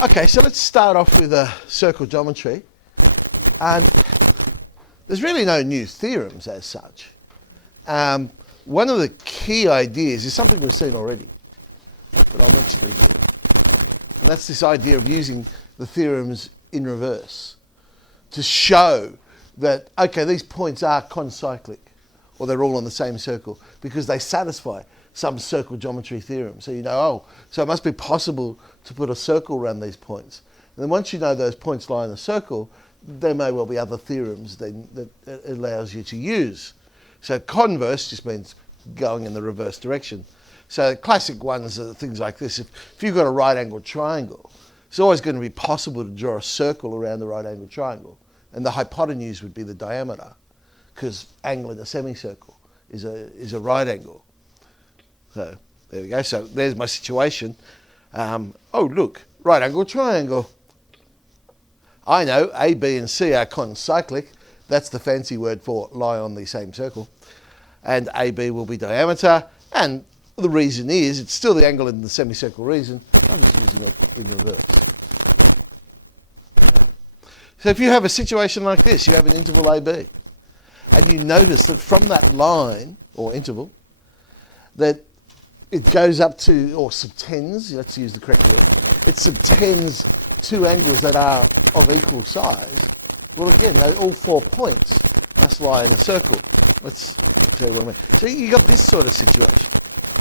Okay, so let's start off with a circle geometry. And there's really no new theorems as such. One of the key ideas is something we've seen already, but I'll mention it again. And that's this idea of using the theorems in reverse to show that, okay, these points are concyclic, or they're all on the same circle, because they satisfy some circle geometry theorem. So you know, oh, so it must be possible to put a circle around these points. And then once you know those points lie in a circle, there may well be other theorems that it allows you to use. So converse just means going in the reverse direction. So classic ones are things like this. If you've got a right angled triangle, it's always going to be possible to draw a circle around the right angled triangle. And the hypotenuse would be the diameter, because angle in a semicircle is a right angle. So there we go. So there's my situation. Oh, look, right angle triangle. I know A, B, and C are concyclic. That's the fancy word for lie on the same circle. And AB will be diameter. And the reason is, it's still the angle in the semicircle reason. I'm just using it in reverse. So if you have a situation like this, you have an interval AB. And you notice that from that line, or interval, that it goes up to, or subtends, let's use the correct word, it subtends two angles that are of equal size. Well, again, all 4 points must lie in a circle. Let's show you what I mean. So you got this sort of situation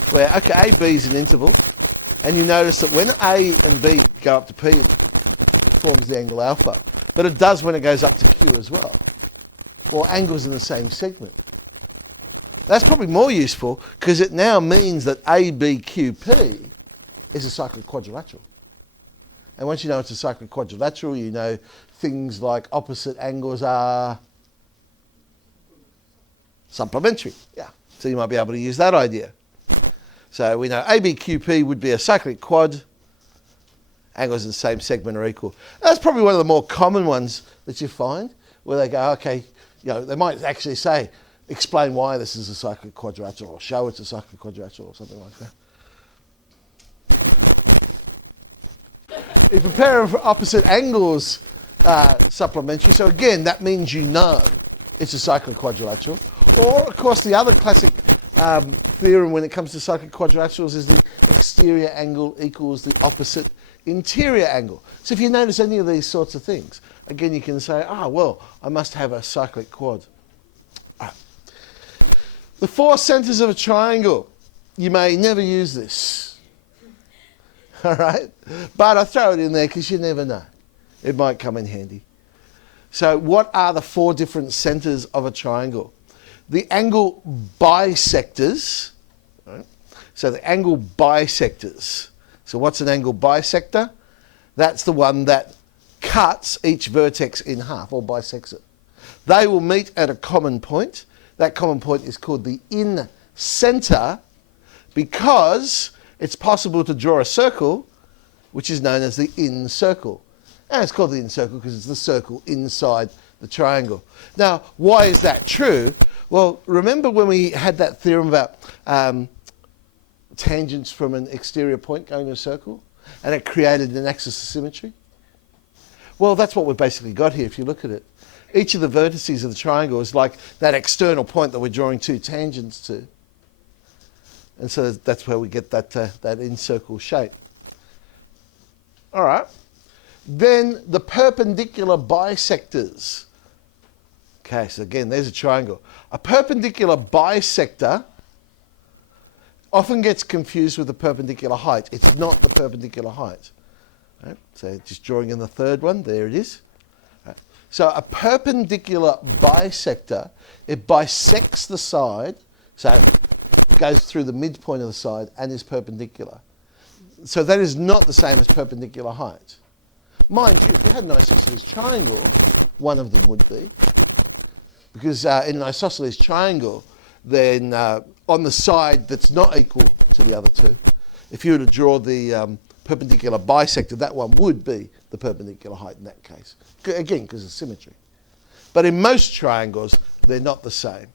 where, okay, AB is an interval, and you notice that when A and B go up to P, it forms the angle alpha. But it does when it goes up to Q as well. Well, angles in the same segment. That's probably more useful because it now means that ABQP is a cyclic quadrilateral. And once you know it's a cyclic quadrilateral, you know things like opposite angles are supplementary. Yeah, so you might be able to use that idea. So we know ABQP would be a cyclic quad. Angles in the same segment are equal. That's probably one of the more common ones that you find, where they go, okay, you know, they might actually say, explain why this is a cyclic quadrilateral, or show it's a cyclic quadrilateral, or something like that. If a pair of opposite angles are supplementary, so again, that means you know it's a cyclic quadrilateral. Or, of course, the other classic theorem when it comes to cyclic quadrilaterals is the exterior angle equals the opposite interior angle. So if you notice any of these sorts of things, again, you can say, well, I must have a cyclic quad. The 4 centres of a triangle. You may never use this. All right? But I throw it in there because you never know. It might come in handy. So what are the 4 different centres of a triangle? The angle bisectors. Right? So the angle bisectors. So what's an angle bisector? That's the one that cuts each vertex in half or bisects it. They will meet at a common point. That common point is called the in-centre because it's possible to draw a circle, which is known as the in-circle. And it's called the in-circle because it's the circle inside the triangle. Now, why is that true? Well, remember when we had that theorem about tangents from an exterior point going to a circle? And it created an axis of symmetry? Well, that's what we've basically got here if you look at it. Each of the vertices of the triangle is like that external point that we're drawing 2 tangents to. And so that's where we get that in-circle shape. All right. Then the perpendicular bisectors. Okay, so again, there's a triangle. A perpendicular bisector often gets confused with the perpendicular height. It's not the perpendicular height. Right? So just drawing in the third one, there it is. Right. So a perpendicular bisector, it bisects the side, so it goes through the midpoint of the side and is perpendicular. So that is not the same as perpendicular height. Mind you, if you had an isosceles triangle, one of them would be. Because in an isosceles triangle, then on the side that's not equal to the other two, if you were to draw the perpendicular bisector, that one would be the perpendicular height in that case. Again, because of symmetry. But in most triangles, they're not the same.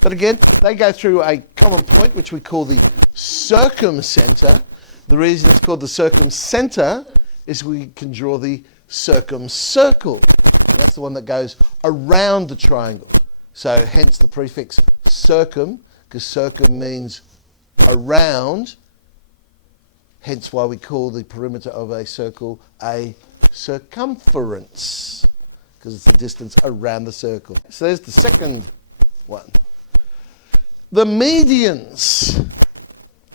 But again, they go through a common point, which we call the circumcentre. The reason it's called the circumcentre is we can draw the circumcircle. And that's the one that goes around the triangle. So hence the prefix circum, because circum means around. Hence why we call the perimeter of a circle a circumference, because it's the distance around the circle. So there's the second one. The medians.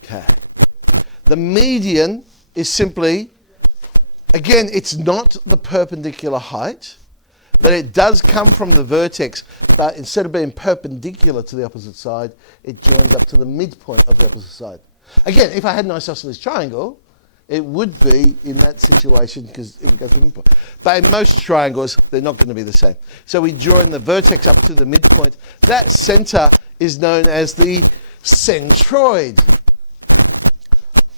Okay. The median is simply, again, it's not the perpendicular height, but it does come from the vertex, but instead of being perpendicular to the opposite side, it joins up to the midpoint of the opposite side. Again, if I had an isosceles triangle, it would be in that situation because it would go to the midpoint. But in most triangles, they're not going to be the same. So we join the vertex up to the midpoint. That centre is known as the centroid.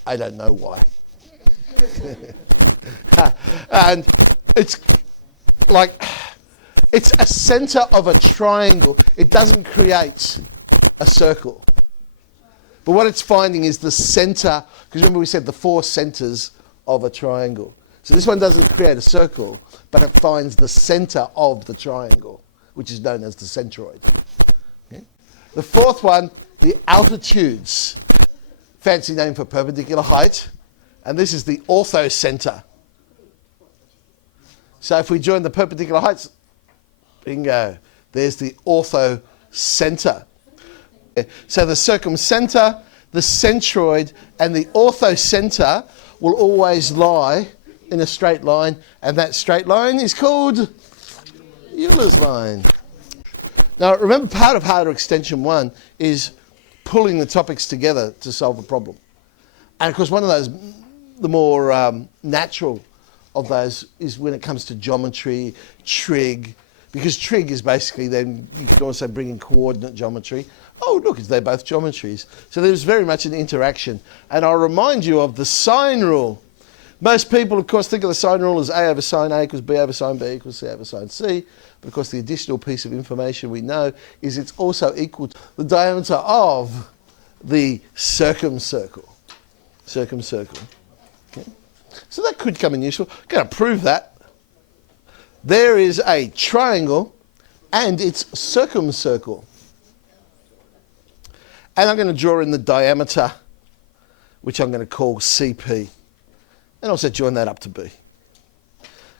I don't know why. And it's like, it's a centre of a triangle. It doesn't create a circle. But what it's finding is the centre, because remember we said the four centres of a triangle. So this one doesn't create a circle, but it finds the centre of the triangle, which is known as the centroid. Okay? The fourth one, the altitudes. Fancy name for perpendicular height. And this is the orthocentre. So if we join the perpendicular heights, bingo, there's the orthocentre. So the circumcentre, the centroid, and the orthocentre will always lie in a straight line, and that straight line is called Euler's line. Now remember, part of harder extension 1 is pulling the topics together to solve a problem. And of course one of those, the more natural of those, is when it comes to geometry, trig, because trig is basically, then you could also bring in coordinate geometry. Oh, look, they're both geometries. So there's very much an interaction. And I'll remind you of the sine rule. Most people, of course, think of the sine rule as A over sine A equals B over sine B equals C over sine C. But of course, the additional piece of information we know is it's also equal to the diameter of the circumcircle. Circumcircle. Okay. So that could come in useful. I'm going to prove that. There is a triangle and its circumcircle. And I'm going to draw in the diameter, which I'm going to call CP. And also join that up to B.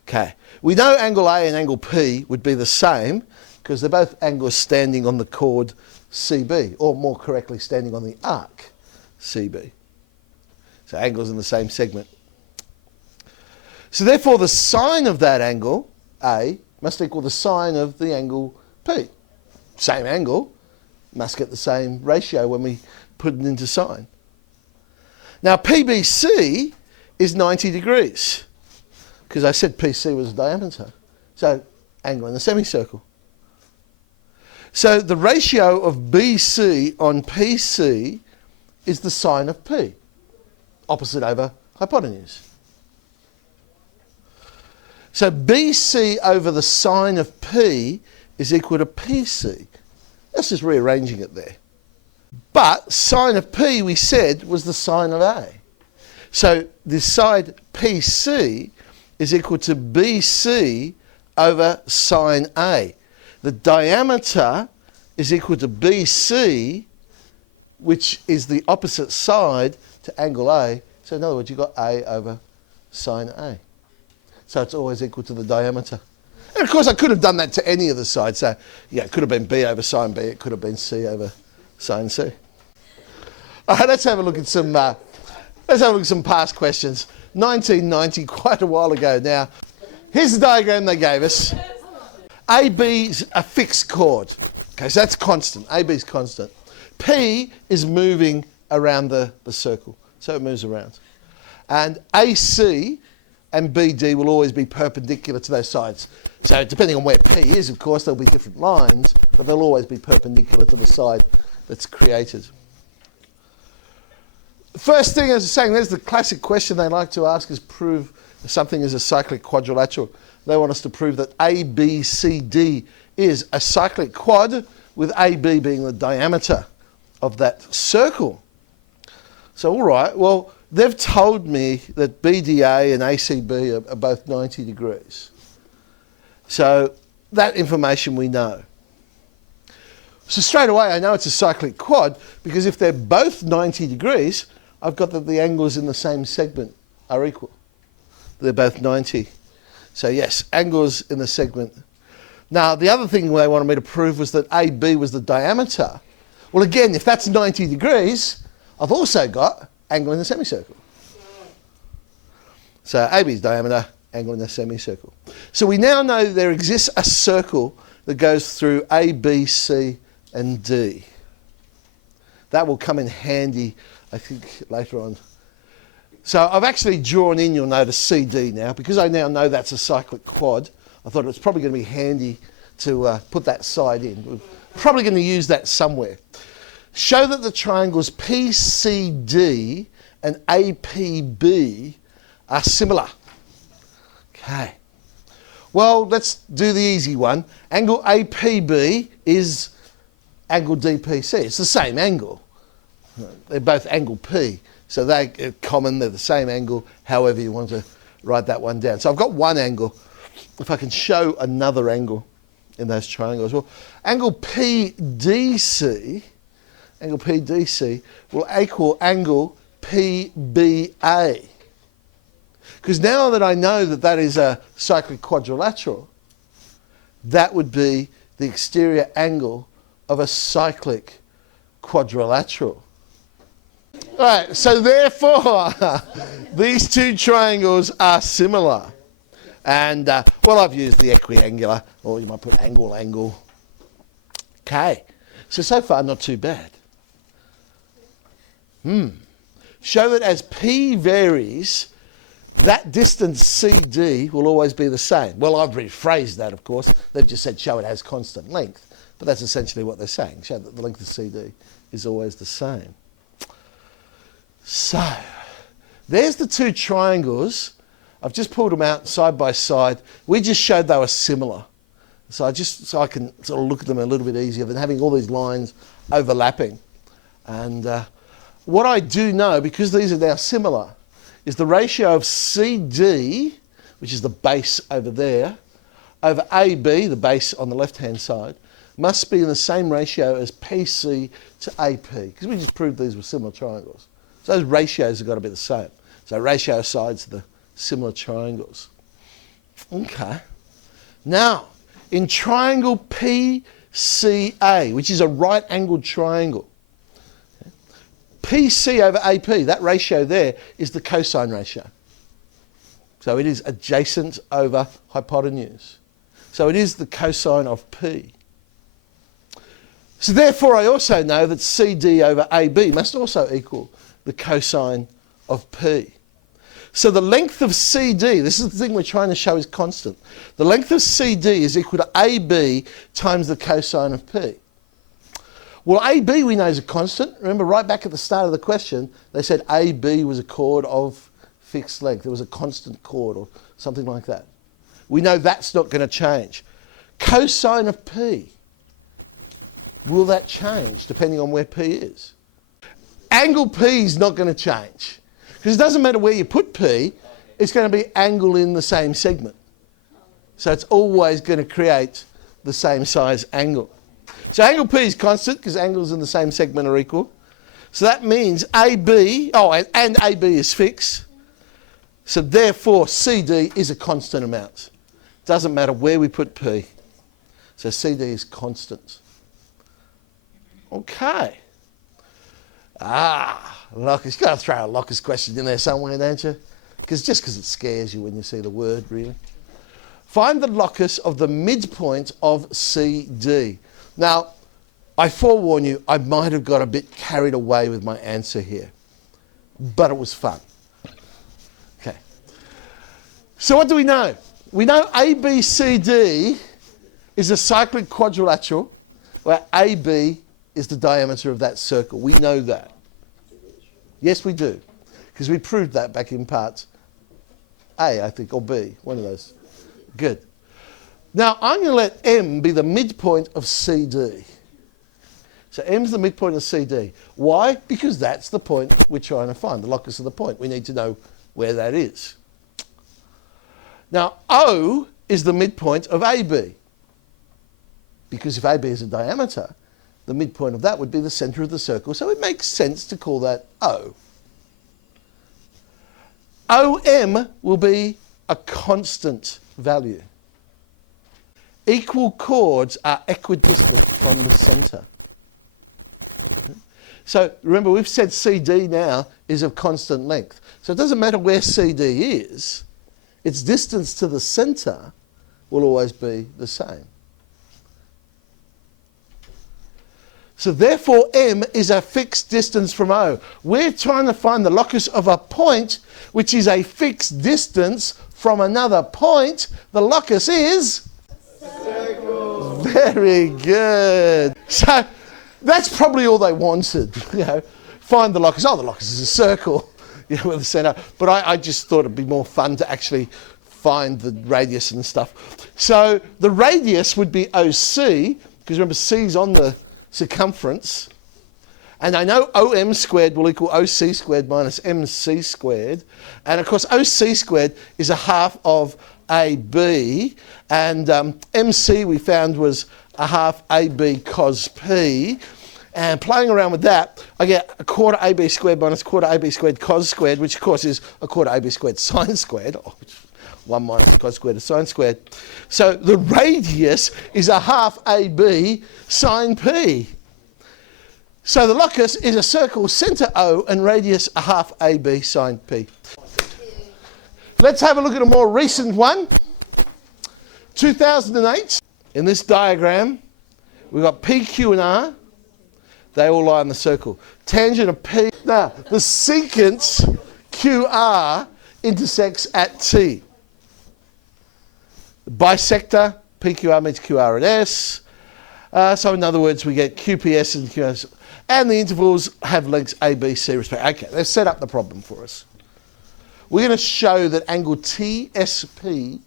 Okay. We know angle A and angle P would be the same because they're both angles standing on the chord CB, or more correctly, standing on the arc CB. So angles in the same segment. So therefore, the sine of that angle, A, must equal the sine of the angle P. Same angle. Must get the same ratio when we put it into sine. Now PBC is 90 degrees because I said PC was diameter. So angle in the semicircle. So the ratio of BC on PC is the sine of P, opposite over hypotenuse. So BC over the sine of P is equal to PC. That's just rearranging it there. But sine of P, we said, was the sine of A. So the side PC is equal to BC over sine A. The diameter is equal to BC, which is the opposite side to angle A. So in other words, you've got A over sine A. So it's always equal to the diameter. And of course, I could have done that to any of the sides. So, yeah, it could have been B over sine B. It could have been C over sine C. All right, let's have a look at some past questions. 1990, quite a while ago now. Here's the diagram they gave us. AB's a fixed chord. Okay, so that's constant. AB's constant. P is moving around the circle. So it moves around. And AC and BD will always be perpendicular to those sides. So depending on where P is, of course, there'll be different lines, but they'll always be perpendicular to the side that's created. The first thing, as I was saying, there's the classic question they like to ask is prove something is a cyclic quadrilateral. They want us to prove that ABCD is a cyclic quad, with AB being the diameter of that circle. So all right, well, they've told me that BDA and ACB are both 90 degrees. So that information we know. So straight away I know it's a cyclic quad, because if they're both 90 degrees, I've got that the angles in the same segment are equal. They're both 90. So yes, angles in the segment. Now the other thing they wanted me to prove was that AB was the diameter. Well again, if that's 90 degrees, I've also got angle in the semicircle. So AB's diameter, angle in the semicircle. So we now know there exists a circle that goes through A, B, C and D. That will come in handy, I think, later on. So I've actually drawn in, you'll notice, CD now. Because I now know that's a cyclic quad, I thought it was probably going to be handy to put that side in. We're probably going to use that somewhere. Show that the triangles PCD and APB are similar. Okay. Well, let's do the easy one. Angle APB is angle DPC. It's the same angle. They're both angle P. So they're common, they're the same angle, however you want to write that one down. So I've got one angle. If I can show another angle in those triangles. Well, angle PDC will equal angle PBA. Because now that I know that that is a cyclic quadrilateral, that would be the exterior angle of a cyclic quadrilateral. All right, so therefore, these two triangles are similar. And, well, I've used the equiangular, or you might put angle. Okay, so far not too bad. Show that as P varies, that distance CD will always be the same. Well, I've rephrased that, of course. They've just said show it has constant length. But that's essentially what they're saying. Show that the length of CD is always the same. So, there's the two triangles. I've just pulled them out side by side. We just showed they were similar. So I can sort of look at them a little bit easier than having all these lines overlapping. And what I do know, because these are now similar, is the ratio of CD, which is the base over there, over AB, the base on the left-hand side, must be in the same ratio as PC to AP, because we just proved these were similar triangles. So those ratios have got to be the same. So ratio of sides of the similar triangles. Okay. Now, in triangle PCA, which is a right-angled triangle, PC over AP, that ratio there is the cosine ratio. So it is adjacent over hypotenuse. So it is the cosine of P. So therefore I also know that CD over AB must also equal the cosine of P. So the length of CD, this is the thing we're trying to show is constant. The length of CD is equal to AB times the cosine of P. Well, AB we know is a constant. Remember, right back at the start of the question, they said AB was a chord of fixed length. It was a constant chord or something like that. We know that's not going to change. Cosine of P. Will that change depending on where P is? Angle P is not going to change. Because it doesn't matter where you put P, it's going to be angle in the same segment. So it's always going to create the same size angle. So angle P is constant because angles in the same segment are equal. So that means AB, and AB is fixed. So therefore CD is a constant amount. Doesn't matter where we put P. So CD is constant. Okay. Locus. You've got to throw a locus question in there somewhere, don't you? Because it scares you when you see the word, really. Find the locus of the midpoint of CD. Now, I forewarn you, I might have got a bit carried away with my answer here. But it was fun. Okay. So what do we know? We know ABCD is a cyclic quadrilateral where AB is the diameter of that circle. We know that. Yes, we do. Because we proved that back in part A, I think, or B, one of those. Good. Now, I'm going to let M be the midpoint of CD. So M's the midpoint of CD. Why? Because that's the point we're trying to find, the locus of the point. We need to know where that is. Now, O is the midpoint of AB. Because if AB is a diameter, the midpoint of that would be the centre of the circle. So it makes sense to call that O. OM will be a constant value. Equal chords are equidistant from the centre. So remember, we've said CD now is of constant length. So it doesn't matter where CD is, its distance to the centre will always be the same. So therefore M is a fixed distance from O. We're trying to find the locus of a point which is a fixed distance from another point. The locus is? Circle. Very good. So that's probably all they wanted, find the locus. Oh, the locus is a circle, with the centre. But I just thought it'd be more fun to actually find the radius and stuff. So the radius would be OC, because remember C's on the circumference. And I know OM squared will equal OC squared minus MC squared. And of course OC squared is a half of AB. And MC we found was a half AB cos P, and playing around with that, I get a quarter AB squared minus quarter AB squared cos squared, which of course is a quarter AB squared sine squared, 1 minus cos squared is sine squared. So the radius is a half AB sine P. So the locus is a circle, centre O, and radius a half AB sine P. Let's have a look at a more recent one. 2008. In this diagram, we've got P, Q, and R. They all lie in the circle. Tangent of P. Now, the secant QR intersects at T. The bisector, PQR meets QR at S. So in other words, we get QPS and QS. And the intervals have lengths A, B, C respectively. Okay, they've set up the problem for us. We're going to show that angle TSP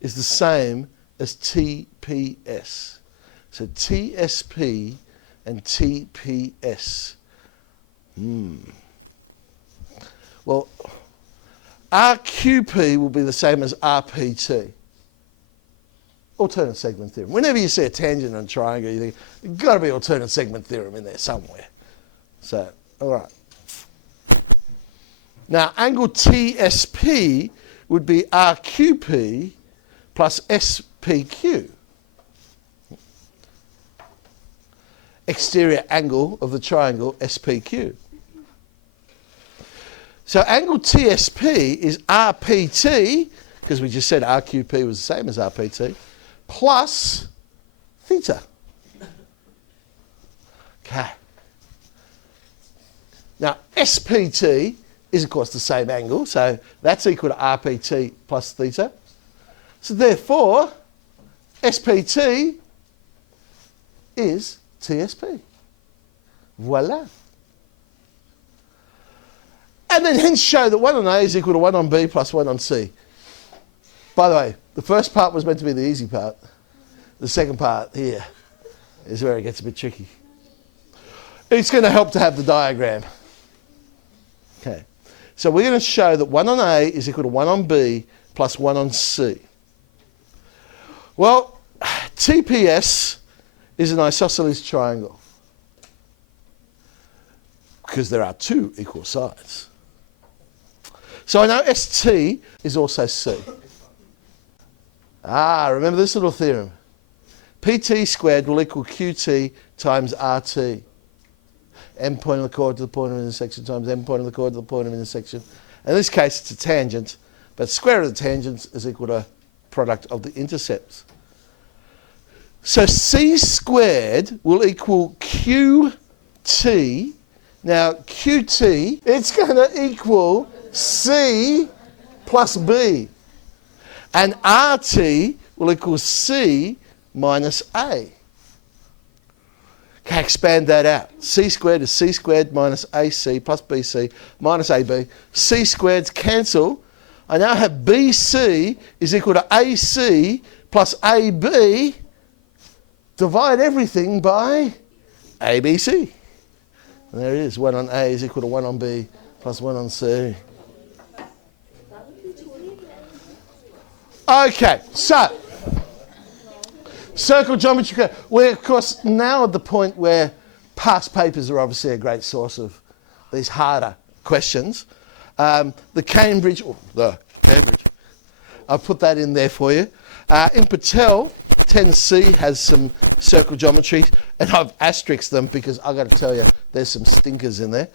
is the same as TPS. So TSP and TPS. Well, RQP will be the same as RPT. Alternate segment theorem. Whenever you see a tangent and a triangle, you think, there's got to be alternate segment theorem in there somewhere. So, all right. Now, angle TSP would be RQP plus SPQ. Exterior angle of the triangle SPQ. So angle TSP is RPT, because we just said RQP was the same as RPT, plus theta. Okay. Now SPT is of course the same angle, so that's equal to RPT plus theta. So therefore, SPT is TSP. Voila. And then hence show that 1 on A is equal to 1 on B plus 1 on C. By the way, the first part was meant to be the easy part. The second part here is where it gets a bit tricky. It's going to help to have the diagram. Okay. So we're going to show that 1 on A is equal to 1 on B plus 1 on C. Well, TPS is an isosceles triangle because there are two equal sides. So I know ST is also C. Remember this little theorem. PT squared will equal QT times RT. M point of the chord to the point of intersection times M point of the chord to the point of intersection. In this case, it's a tangent, but square of the tangents is equal to product of the intercepts. So C squared will equal QT. Now, QT, it's going to equal C plus B. And RT will equal C minus A. Okay, expand that out. C squared is C squared minus AC plus BC minus AB. C squareds cancel. I now have BC is equal to AC plus AB. Divide everything by ABC. And there it is. 1 on A is equal to 1 on B plus 1 on C. Okay, so circle geometry. We're, of course, now at the point where past papers are obviously a great source of these harder questions. The Cambridge, I'll put that in there for you. In Patel, 10C has some circle geometry, and I've asterisked them because I've got to tell you, there's some stinkers in there.